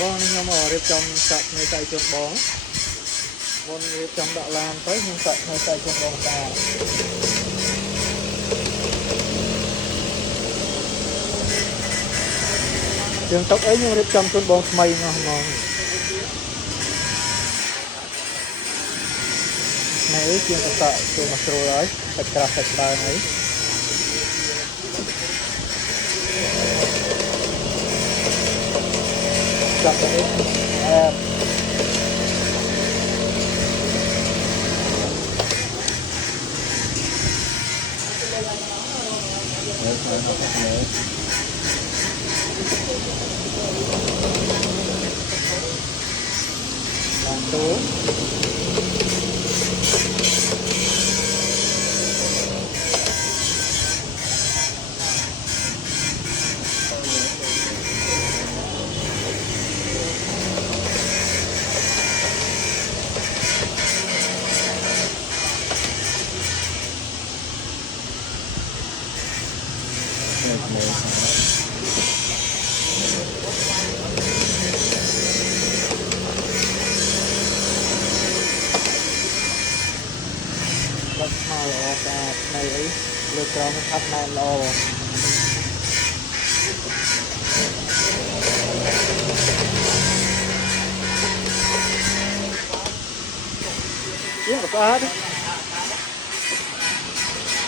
បងខ្ញុំមករៀបចំសាច់នៅចៃជើងបងមុនរៀបចំដាក់ឡានទៅខ្ញុំសាច់នៅចៃជើងបងតាជើងតុកអីខ្ញុំរៀបចំជូនបងថ្មីនោះហ្មងនេះជាងកសាក់ចូលមកស្រួលហើយសាច់ក្រាស់សាច់ដើមអីចាប់ទៅអែបឡើងទូបាត់មកល្អស្អាតនៅអីលើក្រោមថាត់ណែនល្អYeah, but